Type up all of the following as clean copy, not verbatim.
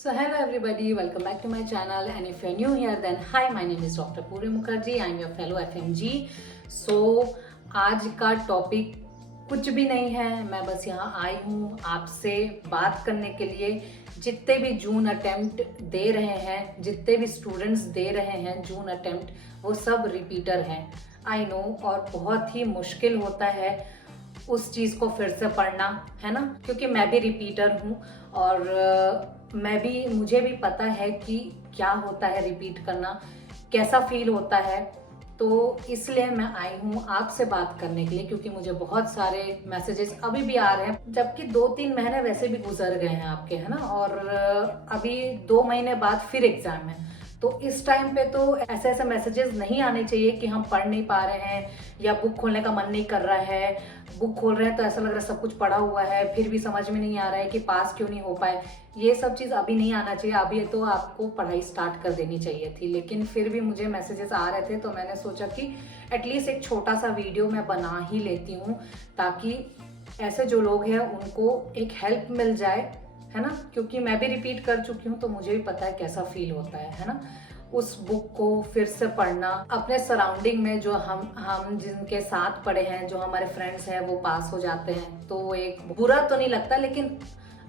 So hello everybody, welcome back to my channel, and if you're new here then hi, my name is Dr. Puri Mukherjee, I am your fellow FMG. So आज का topic कुछ भी नहीं है, मैं बस यहाँ आई हूँ आपसे बात करने के लिए। जितने भी जून अटेम्प्ट दे रहे हैं, जितने भी स्टूडेंट्स दे रहे हैं जून अटेम्प्ट, वो सब रिपीटर हैं, आई नो। और बहुत ही मुश्किल होता है उस चीज़ को फिर से पढ़ना, है ना, क्योंकि मैं भी रिपीटर हूँ और मुझे भी पता है कि क्या होता है रिपीट करना, कैसा फील होता है। तो इसलिए मैं आई हूँ आपसे बात करने के लिए, क्योंकि मुझे बहुत सारे मैसेजेस अभी भी आ रहे हैं, जबकि 2-3 महीने वैसे भी गुजर गए हैं आपके, है ना, और अभी 2 महीने बाद फिर एग्जाम है। तो इस टाइम पे तो ऐसे ऐसे मैसेजेस नहीं आने चाहिए कि हम पढ़ नहीं पा रहे हैं या बुक खोलने का मन नहीं कर रहा है। बुक खोल रहे हैं तो ऐसा लग रहा है सब कुछ पढ़ा हुआ है, फिर भी समझ में नहीं आ रहा है कि पास क्यों नहीं हो पाए। ये सब चीज़ अभी नहीं आना चाहिए। अभी तो आपको पढ़ाई स्टार्ट कर देनी चाहिए थी, लेकिन फिर भी मुझे मैसेजेस आ रहे थे, तो मैंने सोचा कि एटलीस्ट एक छोटा सा वीडियो मैं बना ही लेती हूँ, ताकि ऐसे जो लोग हैं उनको एक हेल्प मिल जाए, है ना। क्योंकि मैं भी रिपीट कर चुकी हूँ, तो मुझे भी पता है कैसा फील होता है ना। उस बुक को फिर से पढ़ना, अपने सराउंडिंग में जो हम जिनके साथ पढ़े हैं, जो हमारे फ्रेंड्स हैं, वो पास हो जाते हैं, तो वो एक बुरा तो नहीं लगता, लेकिन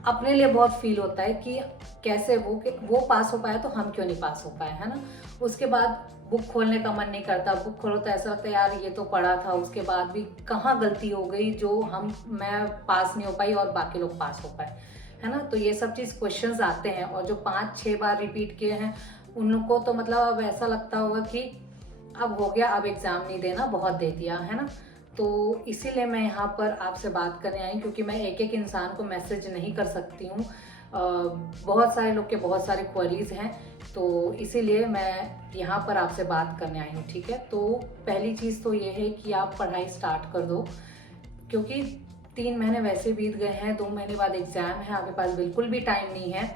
अपने लिए बहुत फील होता है कि कैसे वो पास हो पाया तो हम क्यों नहीं पास हो पाए, है ना। उसके बाद बुक खोलने का मन नहीं करता। बुक खोलो तो ऐसा लगता है यार ये तो पढ़ा था, उसके बाद भी कहाँ गलती हो गई जो मैं पास नहीं हो पाई और बाकी लोग पास हो पाए, है ना। तो ये सब चीज़ क्वेश्चंस आते हैं, और जो 5-6 बार रिपीट किए हैं उनको तो मतलब अब ऐसा लगता होगा कि अब हो गया, अब एग्ज़ाम नहीं देना, बहुत दे दिया, है ना। तो इसीलिए मैं यहाँ पर आपसे बात करने आई, क्योंकि मैं एक एक इंसान को मैसेज नहीं कर सकती हूँ। बहुत सारे लोग के बहुत सारे क्वेरीज हैं, तो इसीलिए मैं यहाँ पर आपसे बात करने आई हूँ, ठीक है। तो पहली चीज़ तो ये है कि आप पढ़ाई स्टार्ट कर दो, क्योंकि 3 महीने वैसे बीत गए हैं, 2 महीने बाद एग्ज़ाम है, आपके पास बिल्कुल भी टाइम नहीं है।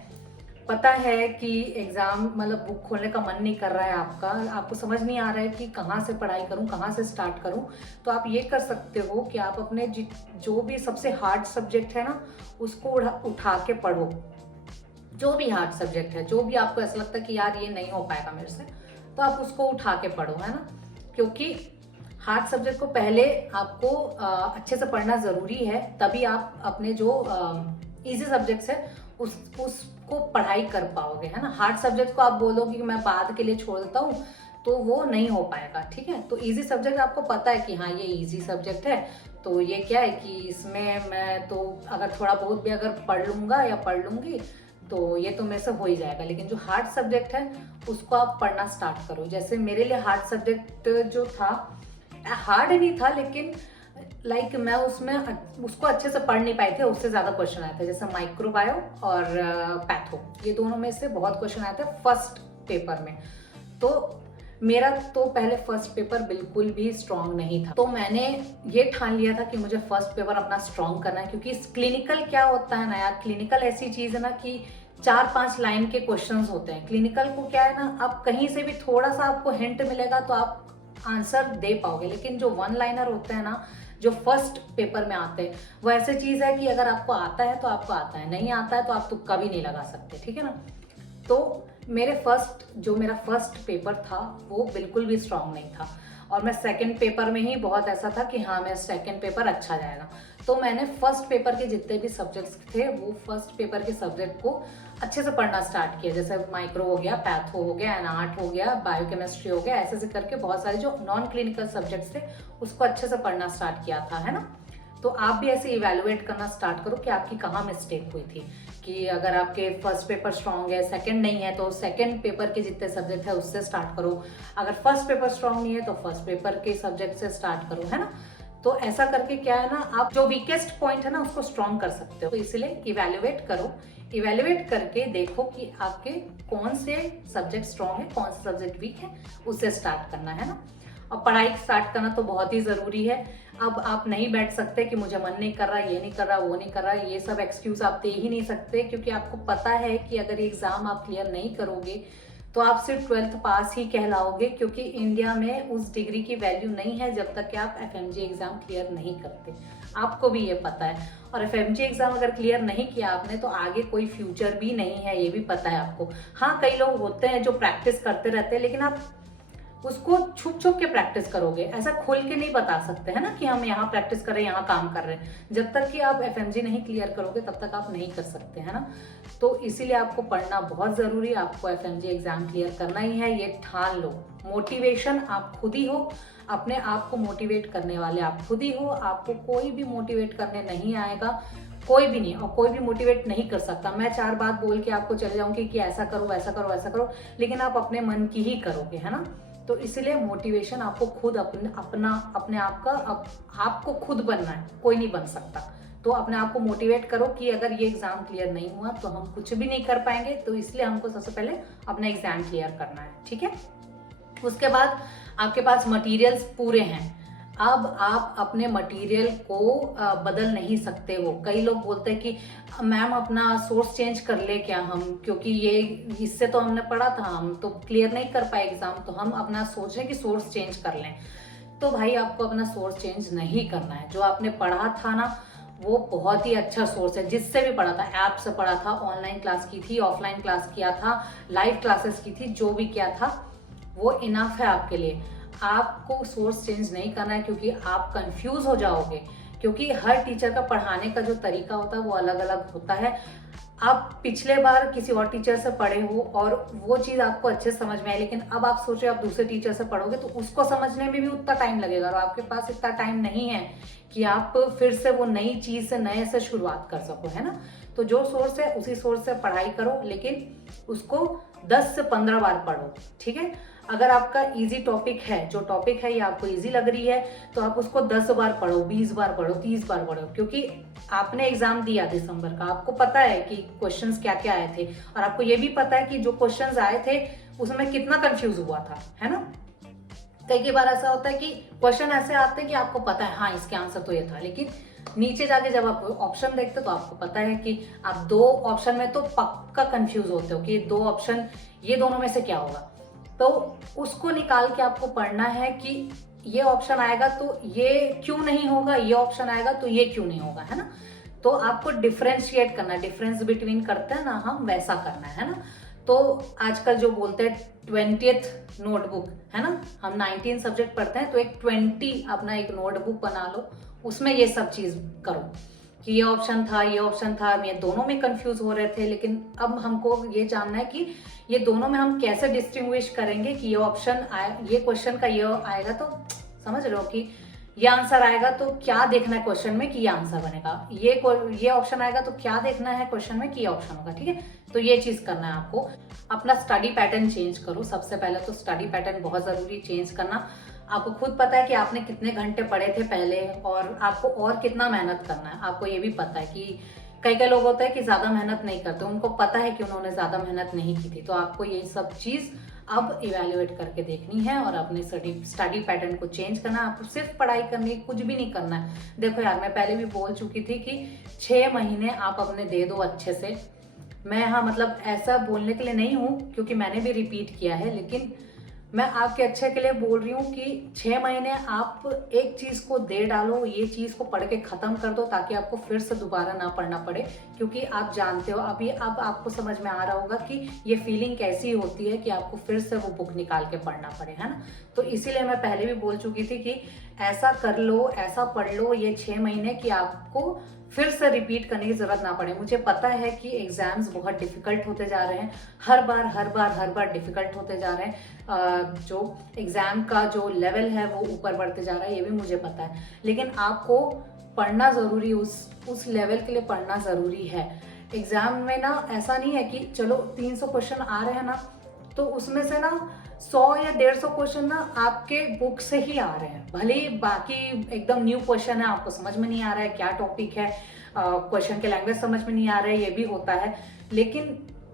पता है कि एग्ज़ाम मतलब बुक खोलने का मन नहीं कर रहा है आपको समझ नहीं आ रहा है कि कहाँ से पढ़ाई करूँ, कहाँ से स्टार्ट करूँ। तो आप ये कर सकते हो कि आप अपने जो भी सबसे हार्ड सब्जेक्ट है ना, उसको उठा के पढ़ो। जो भी हार्ड सब्जेक्ट है, जो भी आपको ऐसा लगता है कि यार ये नहीं हो पाएगा मेरे से, तो आप उसको उठा के पढ़ो, है ना। क्योंकि हार्ड सब्जेक्ट को पहले आपको अच्छे से पढ़ना ज़रूरी है, तभी आप अपने जो इजी सब्जेक्ट्स है उसको पढ़ाई कर पाओगे, है ना। हार्ड सब्जेक्ट को आप बोलोगे कि मैं बाद के लिए छोड़ देता हूँ, तो वो नहीं हो पाएगा, ठीक है। तो इजी सब्जेक्ट आपको पता है कि हाँ ये इजी सब्जेक्ट है, तो ये क्या है कि इसमें मैं तो अगर थोड़ा बहुत भी अगर पढ़ लूँगा या पढ़ लूँगी तो ये तो मेरे से हो ही जाएगा। लेकिन जो हार्ड सब्जेक्ट है उसको आप पढ़ना स्टार्ट करो। जैसे मेरे लिए हार्ड सब्जेक्ट जो था, हार्ड नहीं था, लेकिन मैं उसमें उसको अच्छे से पढ़ नहीं पाई थी, उससे ज़्यादा क्वेश्चन आए थे। जैसे माइक्रोबायो और पैथो, ये दोनों में से बहुत क्वेश्चन आए थे फर्स्ट पेपर में। तो मेरा तो पहले फर्स्ट पेपर बिल्कुल भी स्ट्रॉन्ग नहीं था, तो मैंने ये ठान लिया था कि मुझे फर्स्ट पेपर अपना स्ट्रॉन्ग करना है। क्योंकि क्लिनिकल क्या होता है ना यार, क्लिनिकल ऐसी चीज़ है ना कि 4-5 लाइन के क्वेश्चंस होते हैं। क्लिनिकल को क्या है ना, आप कहीं से भी थोड़ा सा आपको हिंट मिलेगा तो आप आंसर दे पाओगे। लेकिन जो 1 लाइनर होते हैं ना, जो फर्स्ट पेपर में आते हैं, वो ऐसे चीज़ है कि अगर आपको आता है तो आपको आता है, नहीं आता है तो आप तुक्का भी नहीं लगा सकते, ठीक है ना। तो मेरा फर्स्ट पेपर था वो बिल्कुल भी स्ट्रांग नहीं था, और मैं सेकंड पेपर में ही बहुत ऐसा था कि हाँ मेरा सेकंड पेपर अच्छा जाएगा। तो मैंने फर्स्ट पेपर के जितने भी सब्जेक्ट्स थे, वो फर्स्ट पेपर के सब्जेक्ट को अच्छे से पढ़ना स्टार्ट किया। जैसे माइक्रो हो गया, पैथो हो गया, एनार्ट हो गया, बायोकेमिस्ट्री हो गया, ऐसे करके बहुत सारे जो नॉन क्लिनिकल सब्जेक्ट्स थे उसको अच्छे से पढ़ना स्टार्ट किया था, है ना। तो आप भी ऐसे इवेलुएट करना स्टार्ट करो कि आपकी कहाँ मिस्टेक हुई थी। कि अगर आपके फर्स्ट पेपर स्ट्रांग है, सेकंड नहीं है, तो सेकंड पेपर के जितने सब्जेक्ट है उससे स्टार्ट करो। अगर फर्स्ट पेपर स्ट्रांग नहीं है तो फर्स्ट पेपर के सब्जेक्ट से स्टार्ट करो, है ना। तो ऐसा करके क्या है ना, आप जो वीकेस्ट पॉइंट है ना उसको स्ट्रांग कर सकते हो। तो इसलिए इवेलुएट करो, इवेलुएट करके देखो कि आपके कौन से सब्जेक्ट स्ट्रांग है, कौन से सब्जेक्ट वीक है, उससे स्टार्ट करना है ना। और पढ़ाई स्टार्ट करना तो बहुत ही ज़रूरी है। अब आप नहीं बैठ सकते कि मुझे मन नहीं कर रहा, ये नहीं कर रहा, वो नहीं कर रहा, ये सब एक्सक्यूज़ आप दे ही नहीं सकते, क्योंकि आपको पता है कि अगर एग्ज़ाम आप क्लियर नहीं करोगे तो आप सिर्फ 12th पास ही कहलाओगे, क्योंकि इंडिया में उस डिग्री की वैल्यू नहीं है जब तक कि आप FMG एग्ज़ाम क्लियर नहीं करते। आपको भी ये पता है। और FMG एग्ज़ाम अगर क्लियर नहीं किया आपने तो आगे कोई फ्यूचर भी नहीं है, ये भी पता है आपको। हाँ, कई लोग होते हैं जो प्रैक्टिस करते रहते हैं, लेकिन आप उसको छुप छुप के प्रैक्टिस करोगे, ऐसा खुल के नहीं बता सकते है ना कि हम यहाँ प्रैक्टिस कर रहे हैं, यहाँ काम कर रहे हैं। जब तक कि आप FMG नहीं क्लियर करोगे तब तक आप नहीं कर सकते, है ना। तो इसीलिए आपको पढ़ना बहुत ज़रूरी है, आपको FMG एग्ज़ाम क्लियर करना ही है, ये ठान लो। मोटिवेशन आप खुद ही हो, अपने आप को मोटिवेट करने वाले आप खुद ही हो, आपको कोई भी मोटिवेट करने नहीं आएगा, कोई भी नहीं, और कोई भी मोटिवेट नहीं कर सकता। मैं 4 बात बोल के आपको चले जाऊंगी कि ऐसा करो ऐसा करो ऐसा करो, लेकिन आप अपने मन की ही करोगे, है ना। तो इसलिए मोटिवेशन आपको खुद अपने आप का आपको खुद बनना है, कोई नहीं बन सकता। तो अपने आप को मोटिवेट करो कि अगर ये एग्जाम क्लियर नहीं हुआ तो हम कुछ भी नहीं कर पाएंगे, तो इसलिए हमको सबसे पहले अपना एग्जाम क्लियर करना है, ठीक है। उसके बाद आपके पास मटेरियल्स पूरे हैं, अब आप अपने मटेरियल को बदल नहीं सकते हो। कई लोग बोलते हैं कि मैम अपना सोर्स चेंज कर ले क्या हम, क्योंकि ये इससे तो हमने पढ़ा था, हम तो क्लियर नहीं कर पाए एग्जाम, तो हम अपना सोच रहे हैं कि सोर्स चेंज कर लें। तो भाई आपको अपना सोर्स चेंज नहीं करना है। जो आपने पढ़ा था ना वो बहुत ही अच्छा सोर्स है, जिससे भी पढ़ा था, ऐप से पढ़ा था, ऑनलाइन क्लास की थी, ऑफलाइन क्लास किया था, लाइव क्लासेस की थी, जो भी किया था वो इनफ है आपके लिए। आपको सोर्स चेंज नहीं करना है, क्योंकि आप कंफ्यूज हो जाओगे, क्योंकि हर टीचर का पढ़ाने का जो तरीका होता है वो अलग अलग होता है। आप पिछले बार किसी और टीचर से पढ़े हो और वो चीज़ आपको अच्छे से समझ में आई, लेकिन अब आप सोच रहे हो आप दूसरे टीचर से पढ़ोगे तो उसको समझने में भी उतना टाइम लगेगा, और आपके पास इतना टाइम नहीं है कि आप फिर से वो नई चीज़ से नए से शुरुआत कर सको, है ना। तो जो सोर्स है उसी सोर्स से पढ़ाई करो, लेकिन उसको 10 से 15 बार पढ़ो, ठीक है। अगर आपका इजी टॉपिक है, जो टॉपिक है ये आपको इजी लग रही है, तो आप उसको 10 बार पढ़ो, 20 बार पढ़ो, 30 बार पढ़ो, क्योंकि आपने एग्जाम दिया दिसंबर का, आपको पता है कि क्वेश्चंस क्या क्या आए थे, और आपको ये भी पता है कि जो क्वेश्चंस आए थे उसमें कितना कंफ्यूज हुआ था, है ना। कई बार ऐसा होता है कि क्वेश्चन ऐसे आते हैं कि आपको पता है हाँ इसके आंसर तो ये था, लेकिन नीचे जाके जब आप ऑप्शन देखते हो तो आपको पता है कि आप 2 ऑप्शन में तो पक्का कंफ्यूज होते हो कि 2 ऑप्शन, ये दोनों में से क्या होगा। तो उसको निकाल के आपको पढ़ना है कि ये ऑप्शन आएगा तो ये क्यों नहीं होगा, ये ऑप्शन आएगा तो ये क्यों नहीं होगा, है ना। तो आपको डिफ्रेंशिएट करना है, डिफरेंस बिटवीन करते हैं ना हम, वैसा करना है ना। तो आजकल जो बोलते हैं 20th नोटबुक, है ना, हम 19 सब्जेक्ट पढ़ते हैं तो एक 20 अपना एक नोटबुक बना लो, उसमें ये सब चीज़ करो कि ये ऑप्शन था, ये ऑप्शन था, ये दोनों में कंफ्यूज हो रहे थे, लेकिन अब हमको ये जानना है कि ये दोनों में हम कैसे डिस्टिंग्विश करेंगे कि ये ऑप्शन ये क्वेश्चन का ये आएगा तो समझ रहे हो कि ये आंसर आएगा तो क्या देखना है क्वेश्चन में कि ये आंसर बनेगा, ये ऑप्शन आएगा तो क्या देखना है क्वेश्चन में कि ये ऑप्शन होगा, ठीक है। तो ये चीज करना है आपको। अपना स्टडी पैटर्न चेंज करो, सबसे पहले तो स्टडी पैटर्न बहुत जरूरी चेंज करना। आपको खुद पता है कि आपने कितने घंटे पढ़े थे पहले, और आपको और कितना मेहनत करना है। आपको ये भी पता है कि कई कई लोग होते हैं कि ज्यादा मेहनत नहीं करते, उनको पता है कि उन्होंने ज्यादा मेहनत नहीं की थी। तो आपको ये सब चीज अब इवेल्युएट करके देखनी है और अपने स्टडी पैटर्न को चेंज करना है। आपको सिर्फ पढ़ाई करनी है, कुछ भी नहीं करना है। देखो यार, मैं पहले भी बोल चुकी थी कि 6 महीने आप अपने दे दो अच्छे से। मैं हाँ मतलब ऐसा बोलने के लिए नहीं हूँ, क्योंकि मैंने भी रिपीट किया है, लेकिन मैं आपके अच्छे के लिए बोल रही हूँ कि 6 महीने आप एक चीज़ को दे डालो, ये चीज़ को पढ़ के ख़त्म कर दो, ताकि आपको फिर से दोबारा ना पढ़ना पड़े। क्योंकि आप जानते हो अभी, अब आपको समझ में आ रहा होगा कि ये फीलिंग कैसी होती है कि आपको फिर से वो बुक निकाल के पढ़ना पड़े, है ना। तो इसीलिए मैं पहले भी बोल चुकी थी कि ऐसा कर लो, ऐसा पढ़ लो ये 6 महीने कि आपको फिर से रिपीट करने की जरूरत ना पड़े। मुझे पता है कि एग्जाम्स बहुत डिफिकल्ट होते जा रहे हैं, हर बार डिफिकल्ट होते जा रहे हैं। जो एग्जाम का जो लेवल है वो ऊपर बढ़ते जा रहा है, ये भी मुझे पता है। लेकिन आपको पढ़ना ज़रूरी, उस लेवल के लिए पढ़ना ज़रूरी है। एग्जाम में ना ऐसा नहीं है कि चलो 300 क्वेश्चन आ रहे हैं ना, तो उसमें से ना 100 या 150 क्वेश्चन ना आपके बुक से ही आ रहे हैं। भले ही बाकी एकदम न्यू क्वेश्चन है, आपको समझ में नहीं आ रहा है क्या टॉपिक है, क्वेश्चन के लैंग्वेज समझ में नहीं आ रहा है, ये भी होता है। लेकिन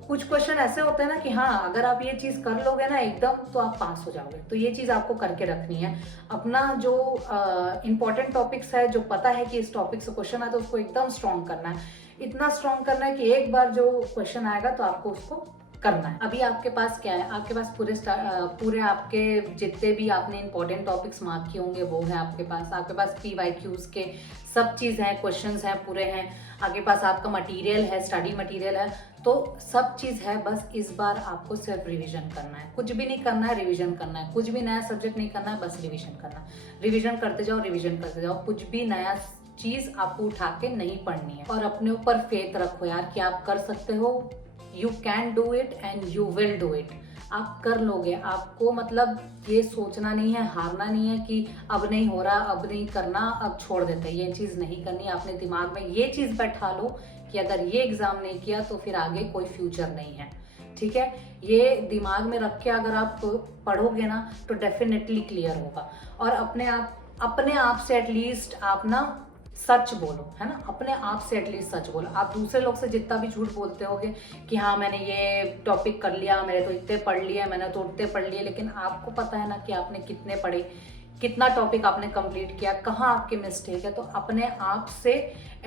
कुछ क्वेश्चन ऐसे होते हैं ना कि हाँ अगर आप ये चीज़ कर लोगे ना एकदम, तो आप पास हो जाओगे। तो ये चीज़ आपको करके रखनी है। अपना जो इम्पोर्टेंट टॉपिक्स है, जो पता है कि इस टॉपिक से क्वेश्चन आया, तो उसको एकदम स्ट्रॉन्ग करना है। इतना स्ट्रॉन्ग करना है कि एक बार जो क्वेश्चन आएगा तो आपको उसको करना है। अभी आपके पास क्या है, आपके पास पूरे आपके जितने भी आपने इंपॉर्टेंट टॉपिक्स मार्क किए होंगे वो है आपके पास PYQs के सब चीज़ हैं, क्वेश्चंस हैं, पूरे हैं, आपके पास आपका मटेरियल है, स्टडी मटेरियल है, तो सब चीज़ है। बस इस बार आपको सिर्फ रिवीजन करना है, कुछ भी नहीं करना है, रिवीजन करना है, कुछ भी नया सब्जेक्ट नहीं करना है, बस रिवीजन करना है। रिवीजन करते जाओ, रिवीजन करते जाओ, कुछ भी नया चीज़ आपको उठा के नहीं पढ़नी है। और अपने ऊपर फेथ रखो यार कि आप कर सकते हो, you can do it and you will do it. आप कर लोगे। आपको मतलब ये सोचना नहीं है, हारना नहीं है कि अब नहीं हो रहा, अब नहीं करना, अब छोड़ देते हैं, ये चीज़ नहीं करनी है। अपने दिमाग में ये चीज़ बैठा लो कि अगर ये एग्ज़ाम नहीं किया तो फिर आगे कोई फ्यूचर नहीं है, ठीक है। ये दिमाग में रख के अगर आप पढ़ोगे ना तो डेफिनेटली क्लियर होगा। और अपने आप से एटलीस्ट आप ना सच बोलो, है ना, अपने आप से एटलीस्ट सच बोलो। आप दूसरे लोग से जितना भी झूठ बोलते होगे कि हाँ मैंने ये टॉपिक कर लिया, मैंने तो इतने पढ़ लिया, मैंने तो उतने पढ़ लिए, लेकिन आपको पता है ना कि आपने कितने पढ़े, कितना टॉपिक आपने कंप्लीट किया, कहाँ आपकी मिस्टेक है। तो अपने आप से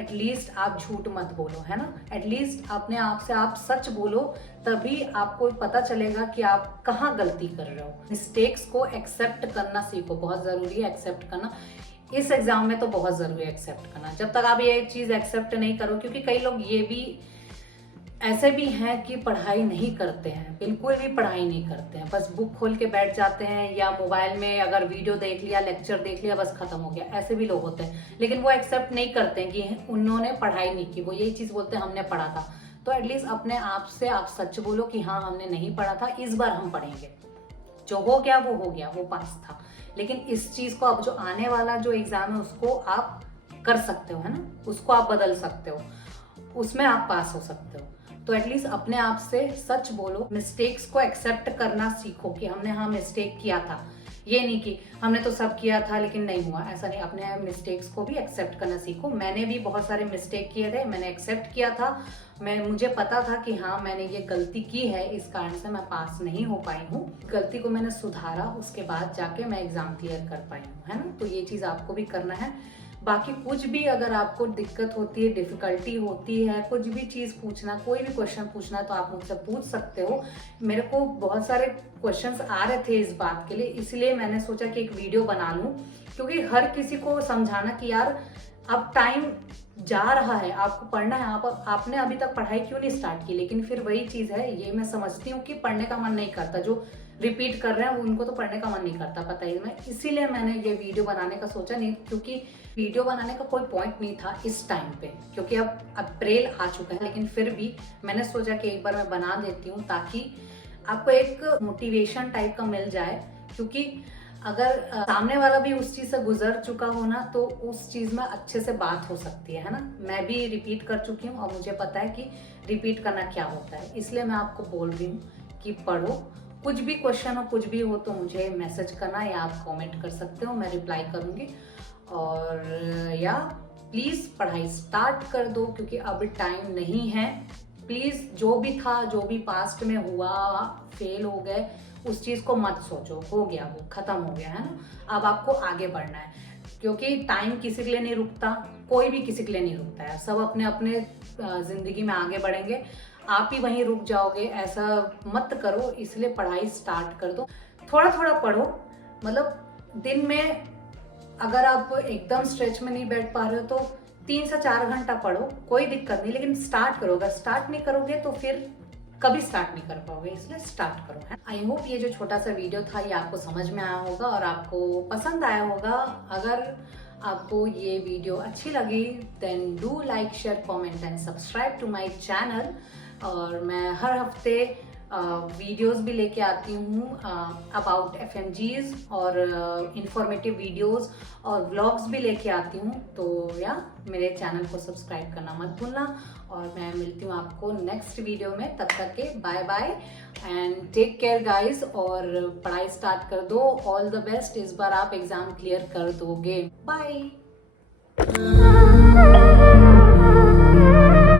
एटलीस्ट आप झूठ मत बोलो, है ना, एटलीस्ट अपने आप से आप सच बोलो, तभी आपको पता चलेगा कि आप कहाँ गलती कर रहे हो। मिस्टेक्स को एक्सेप्ट करना सीखो, बहुत ज़रूरी है एक्सेप्ट करना। इस एग्जाम में तो बहुत ज़रूरी है एक्सेप्ट करना। जब तक आप ये चीज़ एक्सेप्ट नहीं करो, क्योंकि कई लोग ये भी ऐसे भी हैं कि पढ़ाई नहीं करते हैं, बिल्कुल भी पढ़ाई नहीं करते हैं, बस बुक खोल के बैठ जाते हैं या मोबाइल में अगर वीडियो देख लिया, लेक्चर देख लिया, बस खत्म हो गया। ऐसे भी लोग होते हैं, लेकिन वो एक्सेप्ट नहीं करते हैं कि उन्होंने पढ़ाई नहीं की। वो यही चीज़ बोलते हैं हमने पढ़ा था। तो एटलीस्ट अपने आप से आप सच बोलो कि हाँ हमने नहीं पढ़ा था, इस बार हम पढ़ेंगे, जो हो गया वो हो गया, वो पास था। लेकिन इस चीज़ को अब जो आने वाला जो एग्ज़ाम है उसको आप कर सकते हो, है ना, उसको आप बदल सकते हो, उसमें आप पास हो सकते हो। तो एटलीस्ट अपने आप से सच बोलो, मिस्टेक्स को एक्सेप्ट करना सीखो कि हमने हाँ मिस्टेक किया था। ये नहीं कि हमने तो सब किया था लेकिन नहीं हुआ, ऐसा नहीं। अपने मिस्टेक्स को भी एक्सेप्ट करना सीखो। मैंने भी बहुत सारे मिस्टेक किए थे, मैंने एक्सेप्ट किया था, मुझे पता था कि हाँ मैंने ये गलती की है, इस कारण से मैं पास नहीं हो पाई हूँ। गलती को मैंने सुधारा, उसके बाद जाके मैं एग्जाम क्लियर कर पाई हूँ, है ना। तो ये चीज़ आपको भी करना है। बाकी कुछ भी अगर आपको दिक्कत होती है, डिफ़िकल्टी होती है, कुछ भी चीज़ पूछना, कोई भी क्वेश्चन पूछना है तो आप मुझसे पूछ सकते हो। मेरे को बहुत सारे क्वेश्चंस आ रहे थे इस बात के लिए, इसलिए मैंने सोचा कि एक वीडियो बना लूँ, क्योंकि हर किसी को समझाना कि यार अब टाइम जा रहा है, आपको पढ़ना है, आपने अभी तक पढ़ाई क्यों नहीं स्टार्ट की। लेकिन फिर वही चीज़ है, ये मैं समझती हूँ कि पढ़ने का मन नहीं करता, जो रिपीट कर रहे हैं उनको तो पढ़ने का मन नहीं करता, पता ही मैं, इसीलिए मैंने ये वीडियो बनाने का सोचा नहीं, क्योंकि वीडियो बनाने का कोई पॉइंट नहीं था इस टाइम पे, क्योंकि अब अप्रैल आ चुका है। लेकिन फिर भी मैंने सोचा कि एक बार मैं बना देती हूँ ताकि आपको एक मोटिवेशन टाइप का मिल जाए, क्योंकि अगर सामने वाला भी उस चीज़ से गुजर चुका हो ना तो उस चीज़ में अच्छे से बात हो सकती है ना। मैं भी रिपीट कर चुकी हूँ और मुझे पता है कि रिपीट करना क्या होता है, इसलिए मैं आपको बोल रही हूँ कि पढ़ो। कुछ भी क्वेश्चन हो, कुछ भी हो तो मुझे मैसेज करना या आप कमेंट कर सकते हो, मैं रिप्लाई करूँगी। और या प्लीज़ पढ़ाई स्टार्ट कर दो, क्योंकि अब टाइम नहीं है। प्लीज़ जो भी था, जो भी पास्ट में हुआ, फेल हो गए, उस चीज़ को मत सोचो, हो गया, वो ख़त्म हो गया, है ना। अब आपको आगे बढ़ना है, क्योंकि टाइम किसी के लिए नहीं रुकता, कोई भी किसी के लिए नहीं रुकता है। सब अपने अपने ज़िंदगी में आगे बढ़ेंगे, आप ही वहीं रुक जाओगे, ऐसा मत करो। इसलिए पढ़ाई स्टार्ट कर दो, थोड़ा थोड़ा पढ़ो। मतलब दिन में अगर आप एकदम स्ट्रेच में नहीं बैठ पा रहे हो तो 3 से 4 घंटा पढ़ो, कोई दिक्कत नहीं, लेकिन स्टार्ट करो। अगर स्टार्ट नहीं करोगे तो फिर कभी स्टार्ट नहीं कर पाओगे, इसलिए स्टार्ट करो, है। आई होप ये जो छोटा सा वीडियो था ये आपको समझ में आया होगा और आपको पसंद आया होगा। अगर आपको ये वीडियो अच्छी लगी then do like, share, comment and subscribe to my channel. और मैं हर हफ्ते वीडियोस भी लेके आती हूँ अबाउट FMGs और इंफॉर्मेटिव वीडियोस और व्लॉग्स भी लेके आती हूँ। तो या मेरे चैनल को सब्सक्राइब करना मत भूलना। और मैं मिलती हूँ आपको नेक्स्ट वीडियो में, तब तक के bye bye and take care guys. और पढ़ाई स्टार्ट कर दो, ऑल द बेस्ट। इस बार आप एग्जाम क्लियर कर दोगे। बाय।